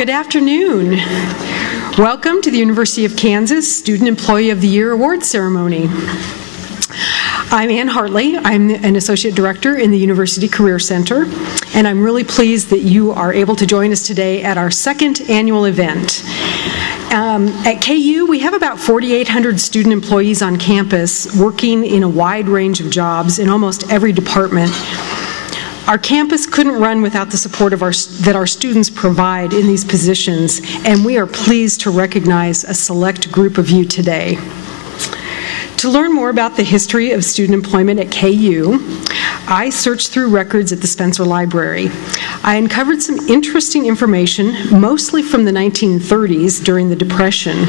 Good afternoon. Welcome to the University of Kansas Student Employee of the Year Award Ceremony. I'm Ann Hartley. I'm an Associate Director in the University Career Center, and I'm really pleased that you are able to join us today at our second annual event. At KU, we have about 4,800 student employees on campus working in a wide range of jobs in almost every department. Our campus couldn't run without the support that our students provide in these positions, and we are pleased to recognize a select group of you today. To learn more about the history of student employment at KU, I searched through records at the Spencer Library. I uncovered some interesting information, mostly from the 1930s during the Depression.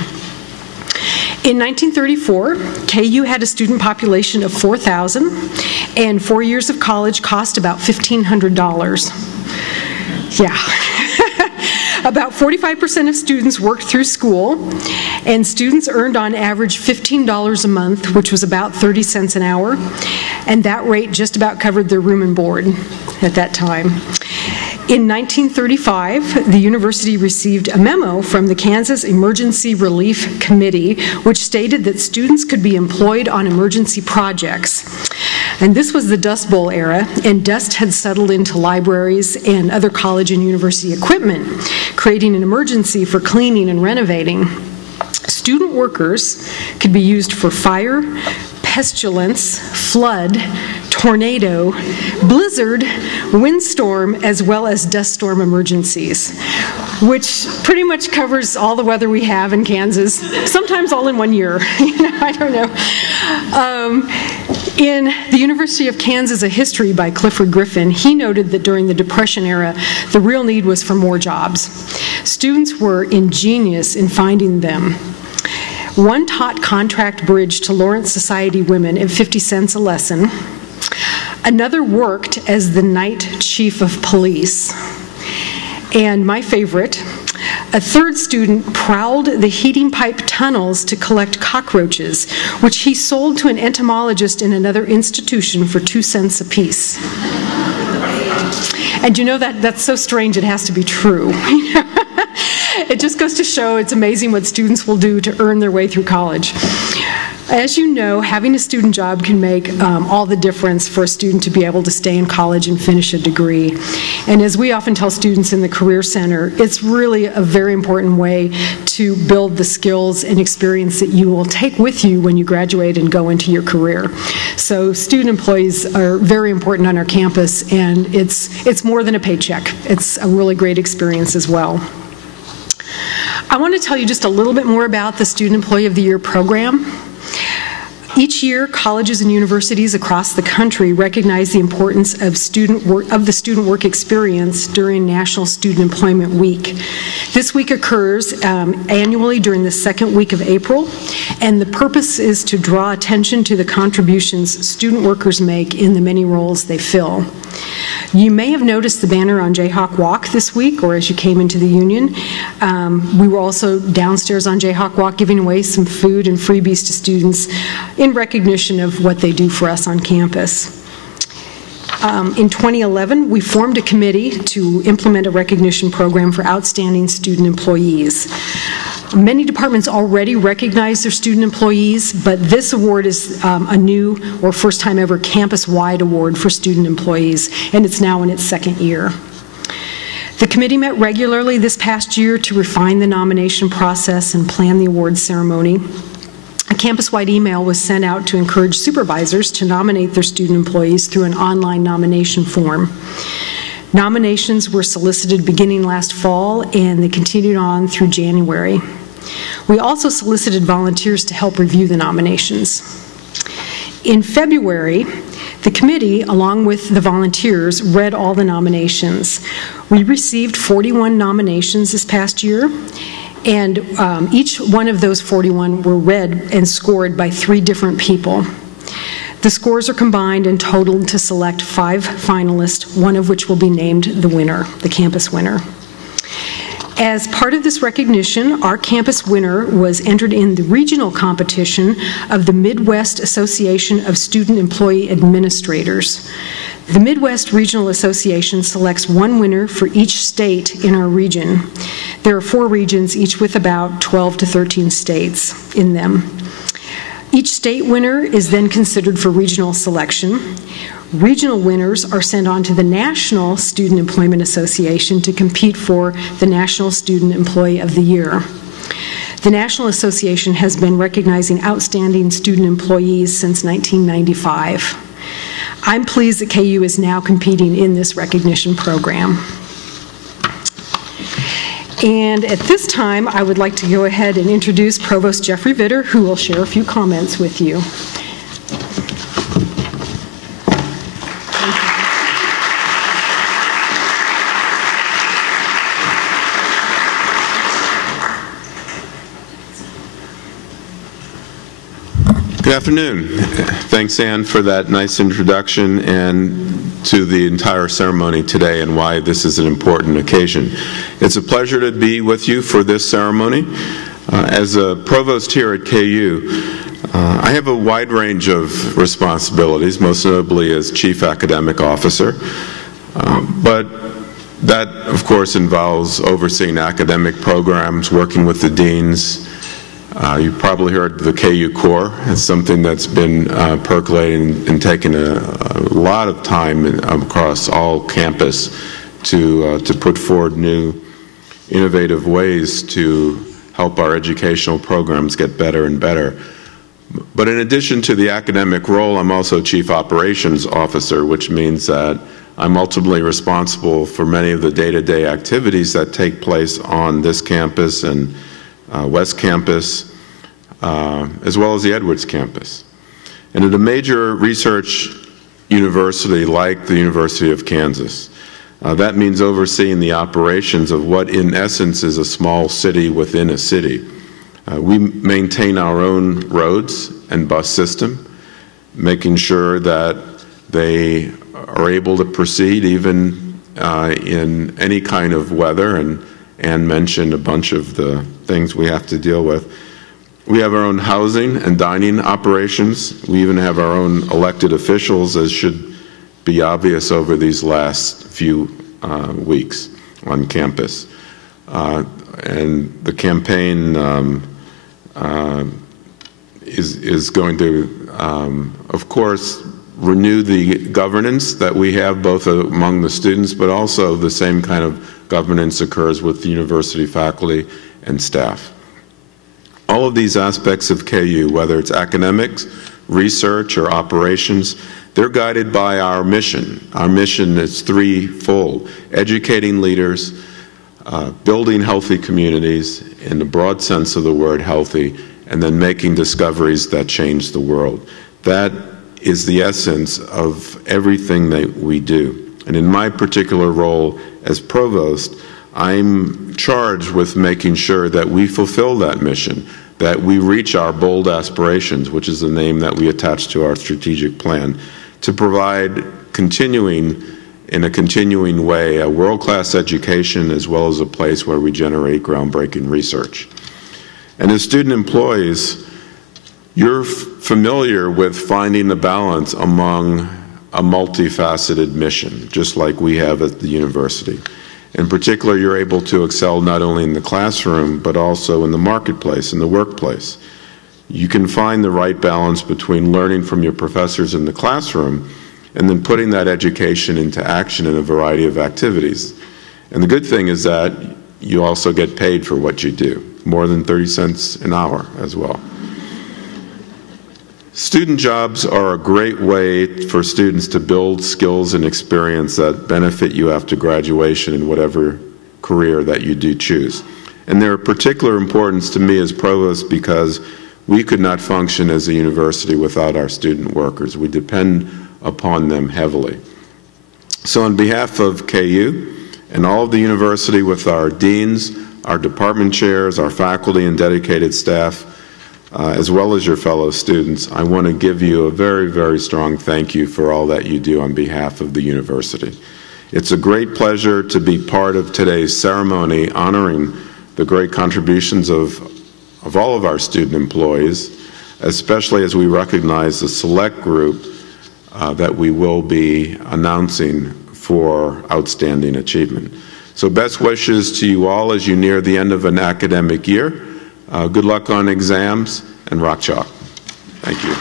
In 1934, KU had a student population of 4,000, and 4 years of college cost about $1,500. Yeah. About 45% of students worked through school, and students earned on average $15 a month, which was about 30 cents an hour, and that rate just about covered their room and board at that time. In 1935, the university received a memo from the Kansas Emergency Relief Committee, which stated that students could be employed on emergency projects. And this was the Dust Bowl era, and dust had settled into libraries and other college and university equipment, creating an emergency for cleaning and renovating. Student workers could be used for fire, pestilence, flood, tornado, blizzard, windstorm, as well as dust storm emergencies, which pretty much covers all the weather we have in Kansas, sometimes all in 1 year. I don't know. In the University of Kansas, A History by Clifford Griffin, he noted that during the Depression era, the real need was for more jobs. Students were ingenious in finding them. One taught contract bridge to Lawrence Society women at 50 cents a lesson. Another worked as the night chief of police. And my favorite, a third student prowled the heating pipe tunnels to collect cockroaches, which he sold to an entomologist in another institution for 2 cents apiece. And you know that's so strange it has to be true. It just goes to show it's amazing what students will do to earn their way through college. As you know, having a student job can make all the difference for a student to be able to stay in college and finish a degree. And as we often tell students in the Career Center, it's really a very important way to build the skills and experience that you will take with you when you graduate and go into your career. So student employees are very important on our campus, and it's more than a paycheck. It's a really great experience as well. I want to tell you just a little bit more about the Student Employee of the Year program. Each year, colleges and universities across the country recognize the importance of the student work experience during National Student Employment Week. This week occurs annually during the second week of April, and the purpose is to draw attention to the contributions student workers make in the many roles they fill. You may have noticed the banner on Jayhawk Walk this week, or as you came into the Union. We were also downstairs on Jayhawk Walk giving away some food and freebies to students in recognition of what they do for us on campus. In 2011, we formed a committee to implement a recognition program for outstanding student employees. Many departments already recognize their student employees, but this award is a new or first time ever campus-wide award for student employees, and it's now in its second year. The committee met regularly this past year to refine the nomination process and plan the award ceremony. A campus-wide email was sent out to encourage supervisors to nominate their student employees through an online nomination form. Nominations were solicited beginning last fall, and they continued on through January. We also solicited volunteers to help review the nominations. In February, the committee, along with the volunteers, read all the nominations. We received 41 nominations this past year, and each one of those 41 were read and scored by 3 different people. The scores are combined and totaled to select 5 finalists, one of which will be named the winner, the campus winner. As part of this recognition, our campus winner was entered in the regional competition of the Midwest Association of Student Employee Administrators. The Midwest Regional Association selects one winner for each state in our region. There are 4 regions, each with about 12 to 13 states in them. Each state winner is then considered for regional selection. Regional winners are sent on to the National Student Employment Association to compete for the National Student Employee of the Year. The National Association has been recognizing outstanding student employees since 1995. I'm pleased that KU is now competing in this recognition program. And at this time, I would like to go ahead and introduce Provost Jeffrey Vitter, who will share a few comments with you. Good afternoon. Thanks, Ann, for that nice introduction and to the entire ceremony today and why this is an important occasion. It's a pleasure to be with you for this ceremony. As a provost here at KU, I have a wide range of responsibilities, most notably as Chief Academic Officer, but that, of course, involves overseeing academic programs, working with the deans. You've probably heard the KU Core. It's something that's been percolating and taking a lot of time across all campus to put forward new, innovative ways to help our educational programs get better and better. But in addition to the academic role, I'm also Chief Operations Officer, which means that I'm ultimately responsible for many of the day-to-day activities that take place on this campus and West Campus, as well as the Edwards campus. And at a major research university like the University of Kansas, that means overseeing the operations of what in essence is a small city within a city. We maintain our own roads and bus system, making sure that they are able to proceed even in any kind of weather, and Ann mentioned a bunch of the things we have to deal with. We have our own housing and dining operations. We even have our own elected officials, as should be obvious over these last few weeks on campus. And the campaign is going to, of course, renew the governance that we have both among the students, but also the same kind of governance occurs with the university faculty and staff. All of these aspects of KU, whether it's academics, research, or operations, they're guided by our mission. Our mission is threefold: educating leaders, building healthy communities, in the broad sense of the word healthy, and then making discoveries that change the world. That is the essence of everything that we do. And in my particular role as provost, I'm charged with making sure that we fulfill that mission, that we reach our bold aspirations, which is the name that we attach to our strategic plan, to provide in a continuing way, a world-class education as well as a place where we generate groundbreaking research. And as student employees, you're familiar with finding the balance among a multifaceted mission, just like we have at the university. In particular, you're able to excel not only in the classroom, but also in the marketplace, in the workplace. You can find the right balance between learning from your professors in the classroom and then putting that education into action in a variety of activities. And the good thing is that you also get paid for what you do, more than 30 cents an hour as well. Student jobs are a great way for students to build skills and experience that benefit you after graduation in whatever career that you do choose. And they're of particular importance to me as provost because we could not function as a university without our student workers. We depend upon them heavily. So on behalf of KU and all of the university, with our deans, our department chairs, our faculty and dedicated staff, as well as your fellow students, I want to give you a very, very strong thank you for all that you do on behalf of the university. It's a great pleasure to be part of today's ceremony honoring the great contributions of all of our student employees, especially as we recognize the select group that we will be announcing for outstanding achievement. So best wishes to you all as you near the end of an academic year. Good luck on exams, and rock chalk. Thank you.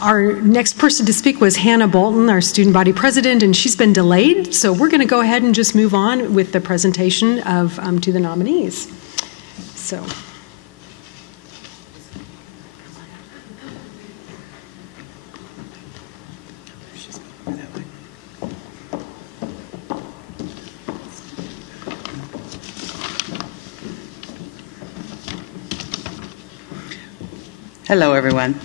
Our next person to speak was Hannah Bolton, our student body president, and she's been delayed, so we're going to go ahead and just move on with the presentation of to the nominees. So. Hello, everyone.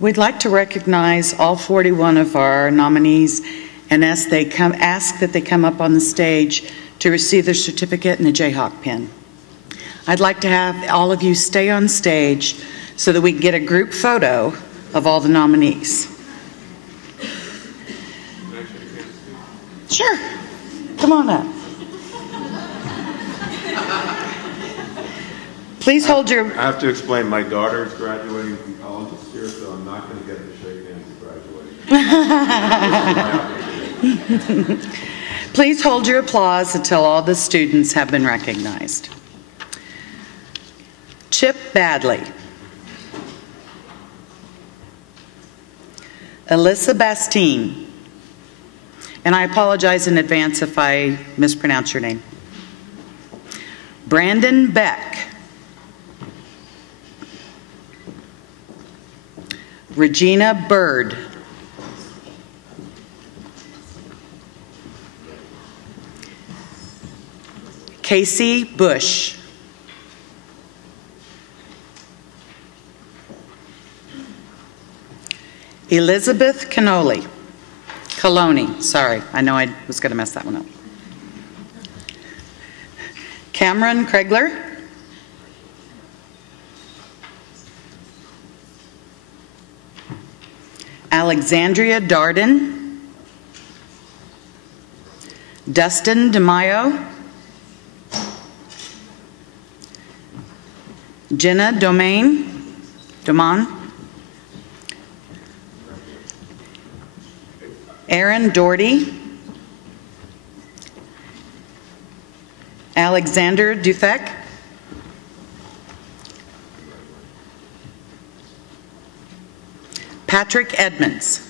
We'd like to recognize all 41 of our nominees and ask that they come up on the stage to receive their certificate and a Jayhawk pin. I'd like to have all of you stay on stage so that we can get a group photo of all the nominees. Sure. Come on up. Please hold your... I have to explain, my daughter is graduating from college this year, so I'm not going to get to shake hands at graduation. Please hold your applause until all the students have been recognized. Chip Badley. Alyssa Bastine. And I apologize in advance if I mispronounce your name. Brandon Beck. Regina Bird. Casey Bush. Elizabeth Coloni, sorry, I know I was going to mess that one up. Cameron Craigler. Alexandria Darden. Dustin DeMaio. Jenna Doman. Aaron Doherty. Alexander Dufek. Patrick Edmonds.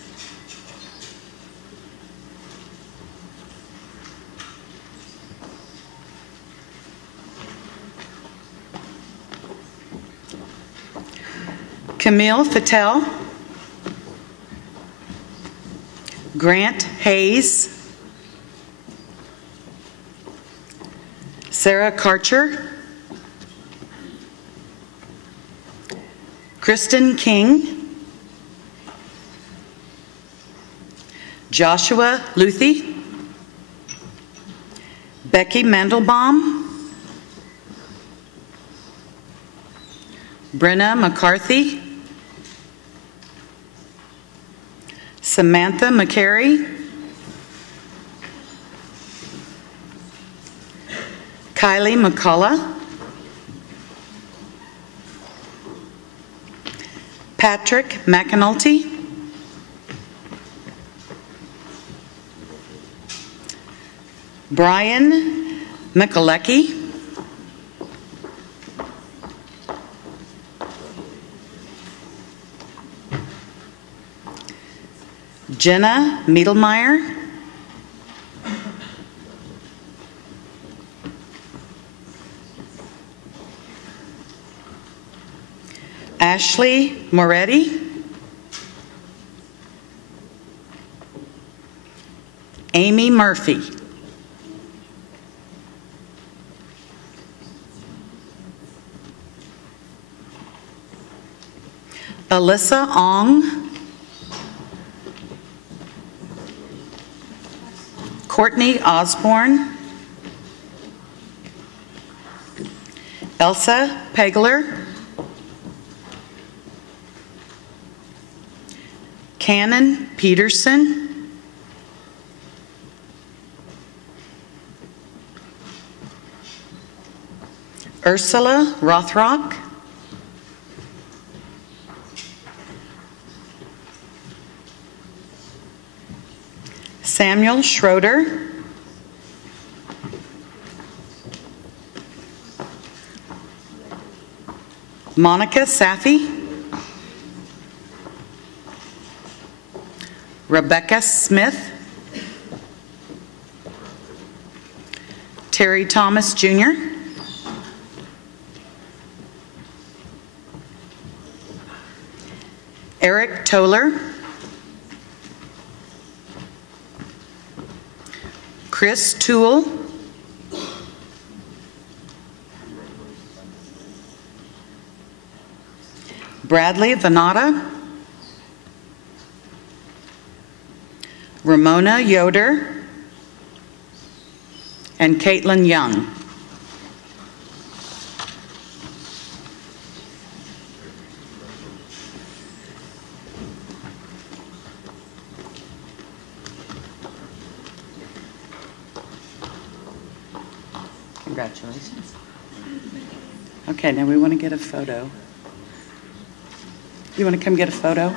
Camille Fattel. Grant Hayes. Sarah Karcher. Kristen King. Joshua Luthi. Becky Mandelbaum. Brenna McCarthy. Samantha McCary. Kylie McCullough. Patrick McAnulty. Brian Mikulecki. Jenna Miedelmeyer. Ashley Moretti. Amy Murphy. Alyssa Ong. Courtney Osborne. Elsa Pegler. Cannon Peterson, Ursula Rothrock, Samuel Schroeder, Monica Safi, Rebecca Smith, Terry Thomas Jr., Eric Toller, Chris Toole, Bradley Venata, Ramona Yoder, and Caitlin Young. Congratulations. Okay, now we want to get a photo. You want to come get a photo?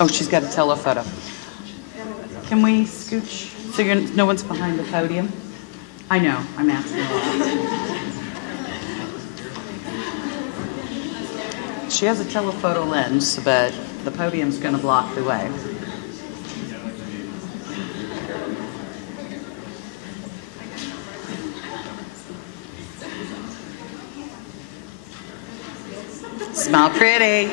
Oh, she's got a telephoto. Can we scooch so no one's behind the podium? I know, I'm asking. She has a telephoto lens, but the podium's going to block the way. Smile pretty.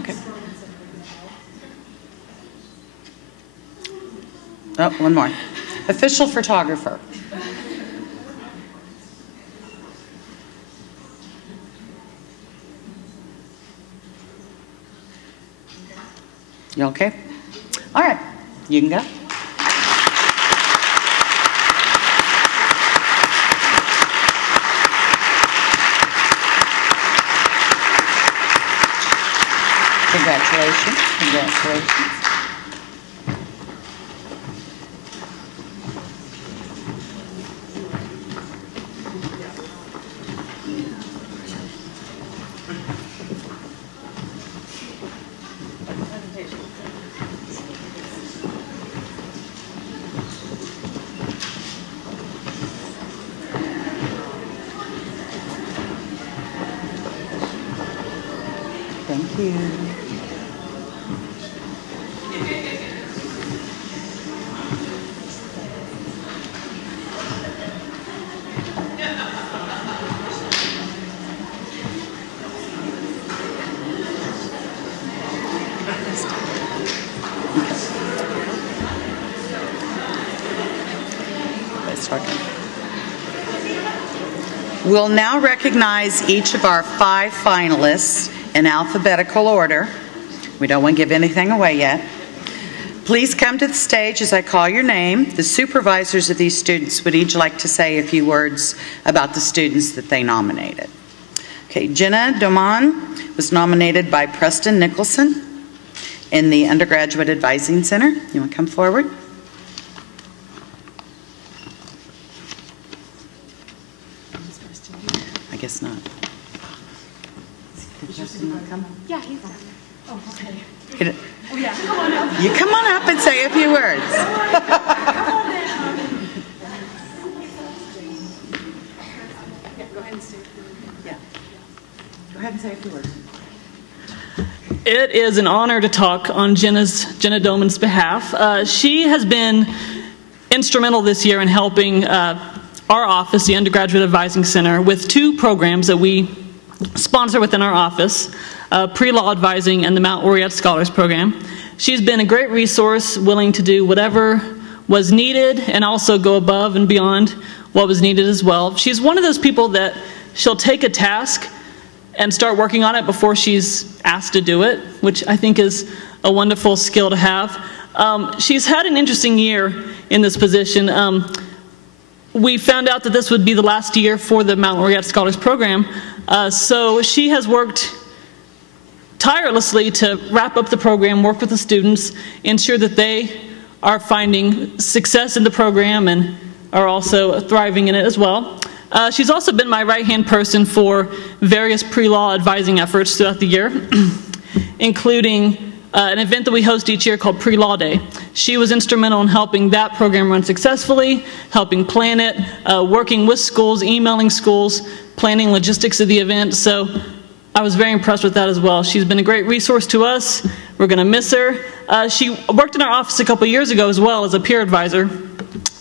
Okay. Oh, one more. Official photographer. You okay? All right, you can go. Congratulations, congratulations. Thank you. We'll now recognize each of our 5 finalists in alphabetical order. We don't want to give anything away yet. Please come to the stage as I call your name. The supervisors of these students would each like to say a few words about the students that they nominated. Okay, Jenna Doman was nominated by Preston Nicholson in the Undergraduate Advising Center. You want to come forward? I guess not. Did Preston not come? Yeah, he's down there. Oh, okay. Oh, yeah. Come on up. You come on up and say a few words. Come on down. Yeah, go ahead and say. Yeah. Go ahead and say a few words. It is an honor to talk on Jenna Doman's behalf. She has been instrumental this year in helping our office, the Undergraduate Advising Center, with 2 programs that we sponsor within our office, Pre-Law Advising and the Mount Oriat Scholars Program. She's been a great resource, willing to do whatever was needed and also go above and beyond what was needed as well. She's one of those people that she'll take a task and start working on it before she's asked to do it, which I think is a wonderful skill to have. She's had an interesting year in this position. We found out that this would be the last year for the Mountain Laureate Scholars Program, so she has worked tirelessly to wrap up the program, work with the students, ensure that they are finding success in the program and are also thriving in it as well. She's also been my right-hand person for various pre-law advising efforts throughout the year, including an event that we host each year called Pre-Law Day. She was instrumental in helping that program run successfully, helping plan it, working with schools, emailing schools, planning logistics of the event. So I was very impressed with that as well. She's been a great resource to us. We're going to miss her. She worked in our office a couple years ago as well as a peer advisor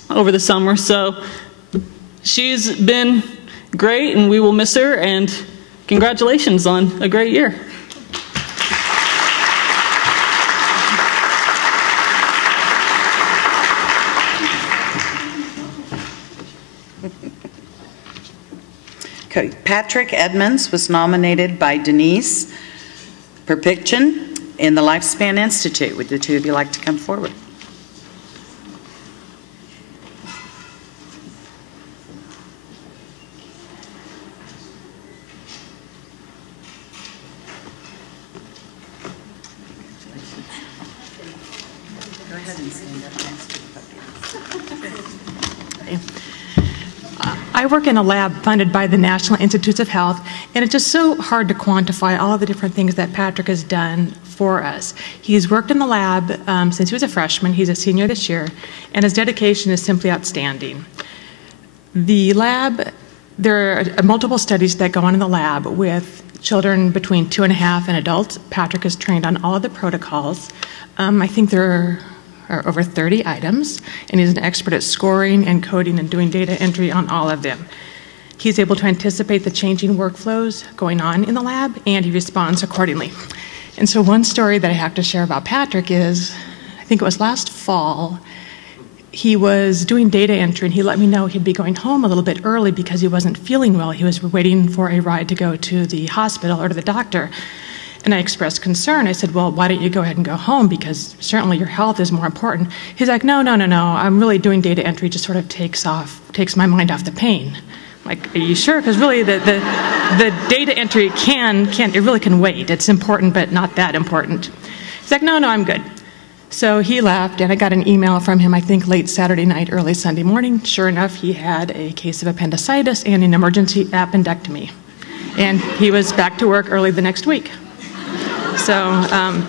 over the summer. So she's been great, and we will miss her. And congratulations on a great year. Okay. Patrick Edmonds was nominated by Denise Perpichin in the Lifespan Institute. Would the two of you like to come forward? Go ahead and stand up next to the podium. I work in a lab funded by the National Institutes of Health, and it's just so hard to quantify all of the different things that Patrick has done for us. He's worked in the lab since he was a freshman. He's a senior this year, and his dedication is simply outstanding. The lab, there are multiple studies that go on in the lab with children between 2.5 and adults. Patrick is trained on all of the protocols. I think there are over 30 items, and he's an expert at scoring and coding and doing data entry on all of them. He's able to anticipate the changing workflows going on in the lab, and he responds accordingly. And so one story that I have to share about Patrick is, I think it was last fall, he was doing data entry, and he let me know he'd be going home a little bit early because he wasn't feeling well. He was waiting for a ride to go to the hospital or to the doctor. And I expressed concern. I said, well, why don't you go ahead and go home, because certainly your health is more important. He's like, no, I'm really doing data entry, just sort of takes my mind off the pain. I'm like, are you sure? Because really the data entry it really can wait. It's important, but not that important. He's like, no, I'm good. So he left, and I got an email from him, I think late Saturday night, early Sunday morning. Sure enough, he had a case of appendicitis and an emergency appendectomy. And he was back to work early the next week. So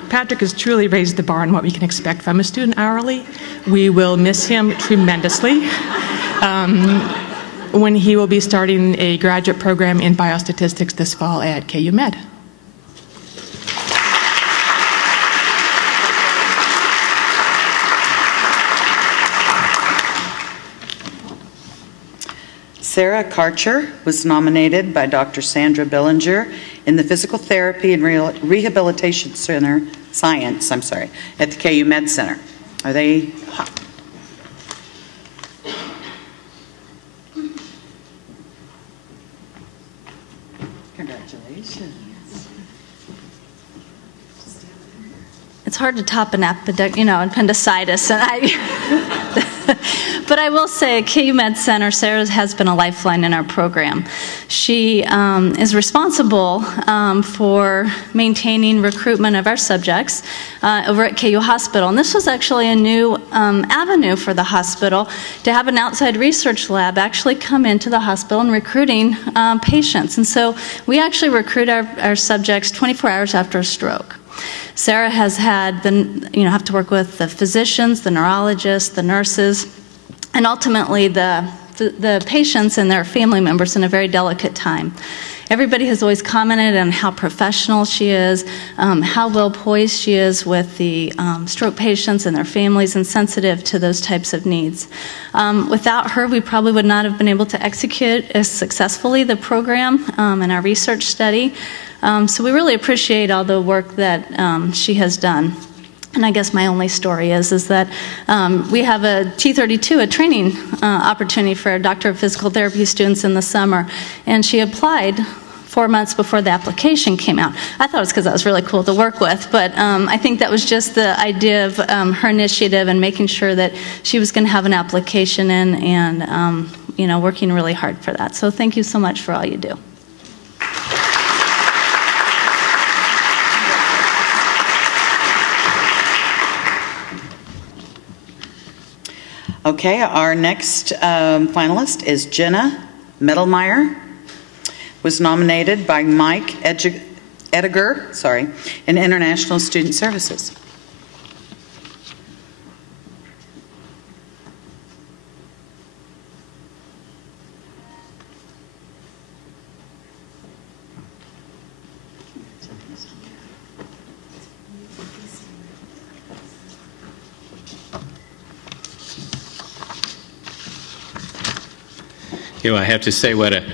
Patrick has truly raised the bar on what we can expect from a student hourly. We will miss him tremendously when he will be starting a graduate program in biostatistics this fall at KU Med. Sarah Karcher was nominated by Dr. Sandra Billinger in the Physical Therapy and Rehabilitation Science at the KU Med Center. Are they hot? Congratulations. It's hard to top an appendicitis, and but I will say at KU Med Center, Sarah has been a lifeline in our program. She is responsible for maintaining recruitment of our subjects over at KU Hospital. And this was actually a new avenue for the hospital to have an outside research lab actually come into the hospital and recruiting patients. And so we actually recruit our subjects 24 hours after a stroke. Sarah has had have to work with the physicians, the neurologists, the nurses, and ultimately the patients and their family members in a very delicate time. Everybody has always commented on how professional she is, how well poised she is with the stroke patients and their families, and sensitive to those types of needs. Without her, we probably would not have been able to execute as successfully the program and our research study. So we really appreciate all the work that she has done. And I guess my only story is that we have a T32, a training opportunity for our Doctor of Physical Therapy students in the summer. And she applied 4 months before the application came out. I thought it was because I was really cool to work with, but I think that was just the idea of her initiative and making sure that she was going to have an application in, and you know, working really hard for that. So thank you so much for all you do. Okay, our next finalist is Jenna Mittelmeyer. Was nominated by Mike Ediger, in International Student Services. You know, I have to say what a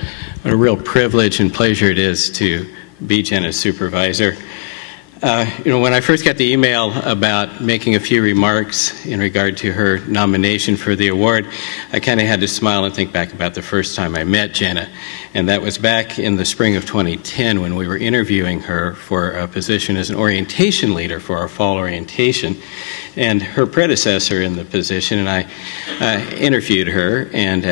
real privilege and pleasure it is to be Jenna's supervisor. You know, when I first got the email about making a few remarks in regard to her nomination for the award, I kind of had to smile and think back about the first time I met Jenna. And that was back in the spring of 2010 when we were interviewing her for a position as an orientation leader for our fall orientation. And her predecessor in the position and I interviewed her, and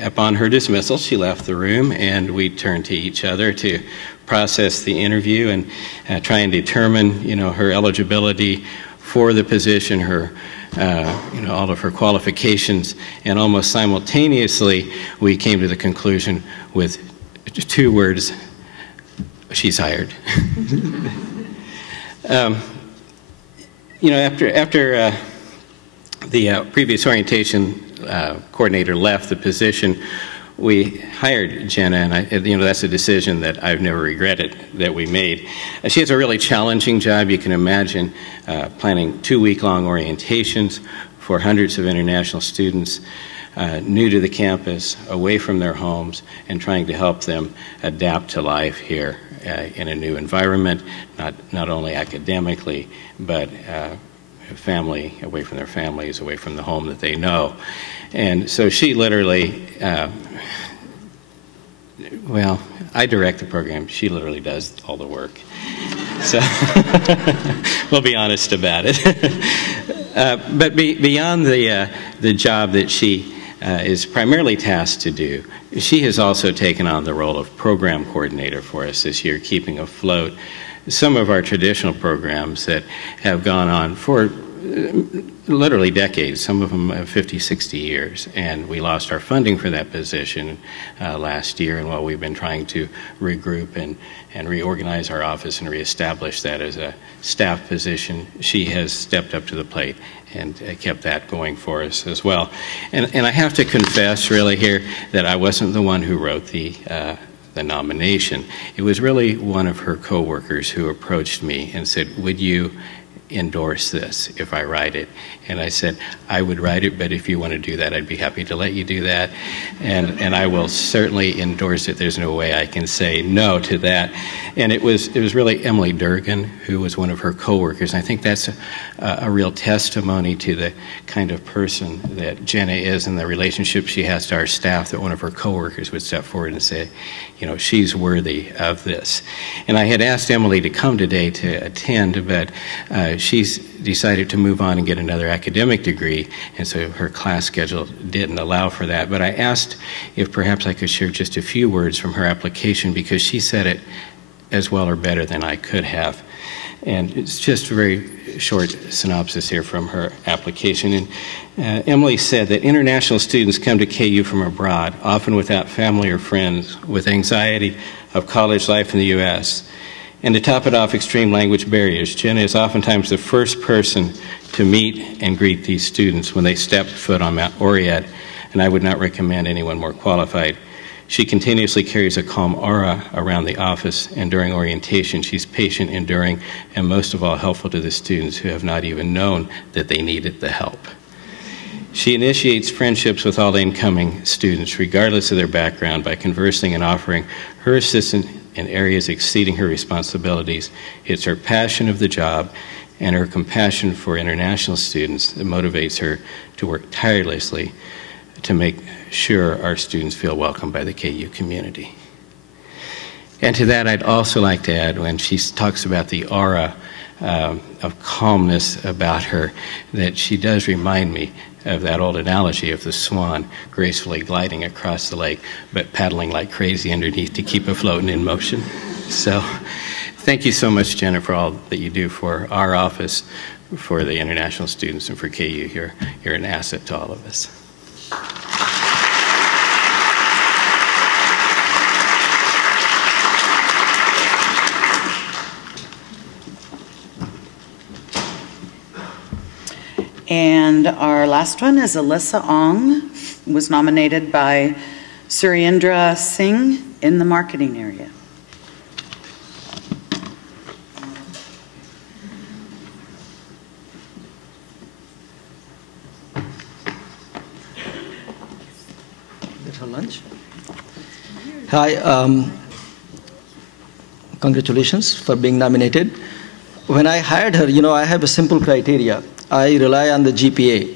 upon her dismissal, she left the room, and we turned to each other to process the interview and try and determine, you know, her eligibility for the position, her, you know, all of her qualifications, and almost simultaneously, we came to the conclusion with 2 words: she's hired. You know, after the previous orientation coordinator left the position, we hired Jenna, and you know, that's a decision that I've never regretted that we made. She has a really challenging job. You can imagine planning 2-week-long orientations for hundreds of international students new to the campus, away from their homes, and trying to help them adapt to life here in a new environment, not only academically, but family, away from their families, away from the home that they know. And so she literally, well, I direct the program. She literally does all the work. So we'll be honest about it. But beyond the job that she is primarily tasked to do, she has also taken on the role of program coordinator for us this year, keeping afloat some of our traditional programs that have gone on for literally decades, some of them 50, 60 years. And we lost our funding for that position last year, and while we've been trying to regroup and reorganize our office and reestablish that as a staff position, she has stepped up to the plate and kept that going for us as well. And I have to confess really here that I wasn't the one who wrote the nomination. It was really one of her coworkers who approached me and said, "Would you endorse this if I write it?" And I said, "I would write it, but if you want to do that, I'd be happy to let you do that. And I will certainly endorse it. There's no way I can say no to that." And it was really Emily Durgan, who was one of her coworkers. And I think that's a real testimony to the kind of person that Jenna is and the relationship she has to our staff, that one of her coworkers would step forward and say, you know, she's worthy of this. And I had asked Emily to come today to attend, but she's decided to move on and get another academic degree, and so her class schedule didn't allow for that. But I asked if perhaps I could share just a few words from her application, because she said it as well or better than I could have. And it's just a very short synopsis here from her application. And Emily said that international students come to KU from abroad, often without family or friends, with anxiety of college life in the U.S. And to top it off, extreme language barriers. Jenna is oftentimes the first person to meet and greet these students when they step foot on Mount Oriad, and I would not recommend anyone more qualified. She continuously carries a calm aura around the office, and during orientation, she's patient, enduring, and most of all, helpful to the students who have not even known that they needed the help. She initiates friendships with all the incoming students, regardless of their background, by conversing and offering her assistance in areas exceeding her responsibilities. It's her passion of the job and her compassion for international students that motivates her to work tirelessly to make sure our students feel welcome by the KU community. And to that, I'd also like to add, when she talks about the aura of calmness about her, that she does remind me of that old analogy of the swan gracefully gliding across the lake, but paddling like crazy underneath to keep afloat and in motion. So thank you so much, Jenna, for all that you do for our office, for the international students, and for KU. You're an asset to all of us. And our last one is Alyssa Ong, was nominated by Surendra Singh in the marketing area. Get her lunch. Hi, congratulations for being nominated. When I hired her, I have a simple criteria. I rely on the GPA.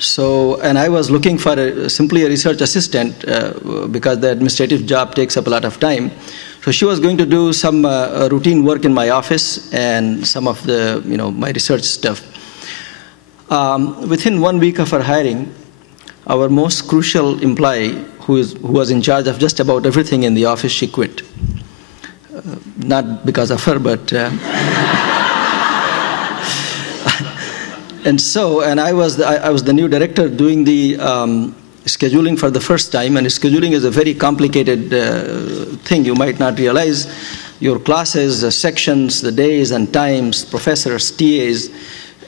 So, and I was looking for simply a research assistant because the administrative job takes up a lot of time. So she was going to do some routine work in my office and some of the, my research stuff. Within 1 week of her hiring, our most crucial employee, who was in charge of just about everything in the office, she quit. Not because of her, but... And I was the new director doing the scheduling for the first time, and scheduling is a very complicated thing. You might not realize your classes, the sections, the days and times, professors, TAs,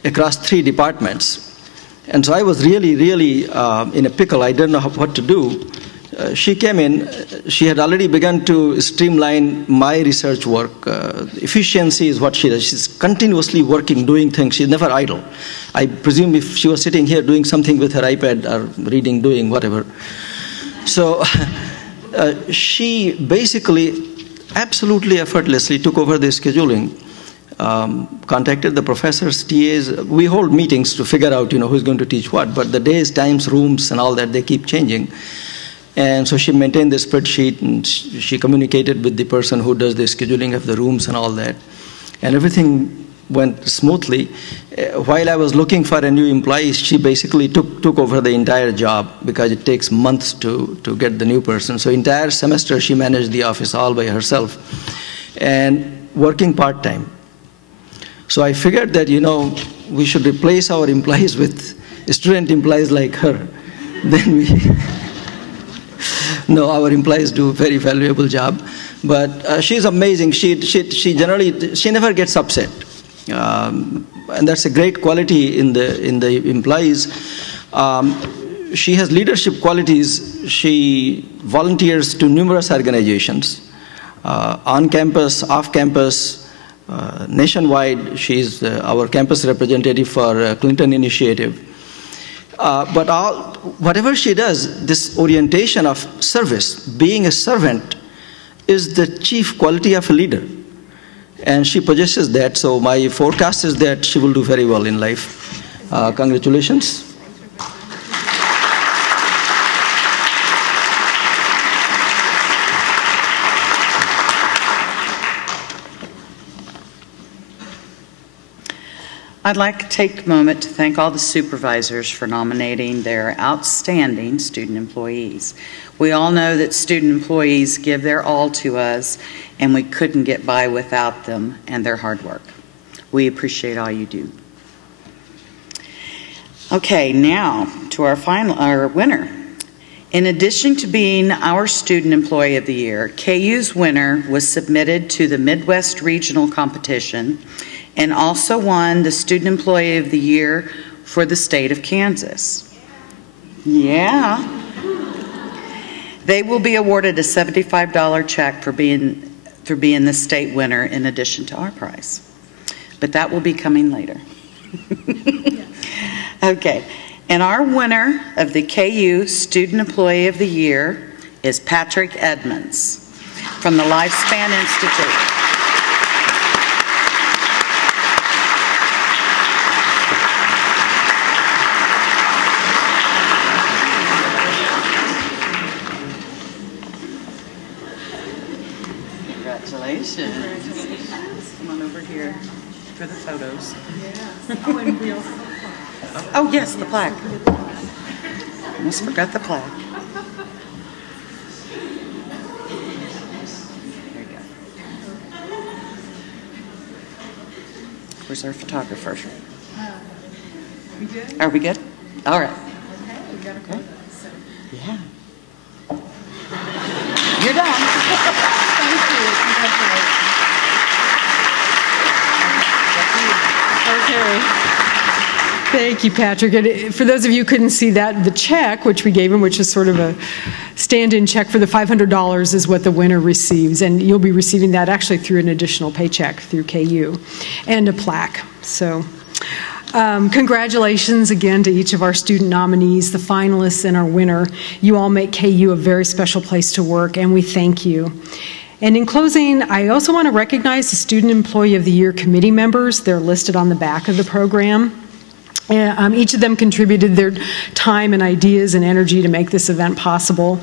across 3 departments. And so I was really in a pickle. I didn't know what to do. She came in, she had already begun to streamline my research work. Efficiency is what she does. She's continuously working, doing things. She's never idle. I presume if she was sitting here doing something with her iPad or reading, doing whatever. So she basically absolutely effortlessly took over the scheduling, contacted the professors, TAs. We hold meetings to figure out, who's going to teach what, but the days, times, rooms, and all that, they keep changing. And so she maintained the spreadsheet, and she communicated with the person who does the scheduling of the rooms and all that. And everything went smoothly. While I was looking for a new employee, she basically took over the entire job because it takes months to get the new person. So entire semester she managed the office all by herself and working part-time. So I figured that, we should replace our employees with student employees like her. Then we... No, our employees do a very valuable job, but she's amazing. She never gets upset, and that's a great quality in the employees. She has leadership qualities. She volunteers to numerous organizations, on campus, off campus, nationwide. She's our campus representative for Clinton Initiative. But whatever she does, this orientation of service, being a servant, is the chief quality of a leader. And she possesses that, so my forecast is that she will do very well in life. Congratulations. I'd like to take a moment to thank all the supervisors for nominating their outstanding student employees. We all know that student employees give their all to us, and we couldn't get by without them and their hard work. We appreciate all you do. Okay, now to our winner. In addition to being our Student Employee of the Year, KU's winner was submitted to the Midwest Regional Competition and also won the Student Employee of the Year for the state of Kansas. Yeah. They will be awarded a $75 check for being the state winner in addition to our prize. But that will be coming later. Okay. And our winner of the KU Student Employee of the Year is Patrick Edmonds from the Lifespan Institute. for the photos. Oh, yes, the plaque. Almost forgot the plaque. There you go. Where's our photographer? Are we good? All right. Okay. Yeah. You're done. Thank you. Okay. Thank you, Patrick. And for those of you who couldn't see that, the check, which we gave him, which is sort of a stand-in check for the $500, is what the winner receives. And you'll be receiving that actually through an additional paycheck through KU, and a plaque. So congratulations again to each of our student nominees, the finalists, and our winner. You all make KU a very special place to work, and we thank you. And in closing, I also want to recognize the Student Employee of the Year committee members. They're listed on the back of the program. Each of them contributed their time and ideas and energy to make this event possible.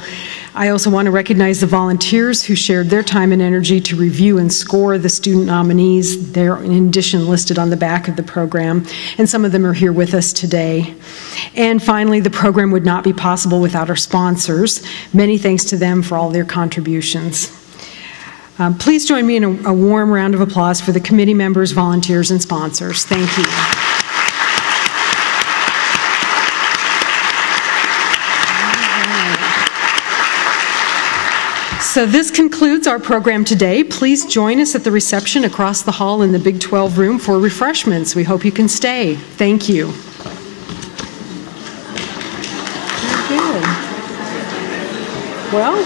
I also want to recognize the volunteers who shared their time and energy to review and score the student nominees. They're in addition listed on the back of the program, and some of them are here with us today. And finally, the program would not be possible without our sponsors. Many thanks to them for all their contributions. Please join me in a warm round of applause for the committee members, volunteers, and sponsors. Thank you. So this concludes our program today. Please join us at the reception across the hall in the Big 12 room for refreshments. We hope you can stay. Thank you. Very good. Well,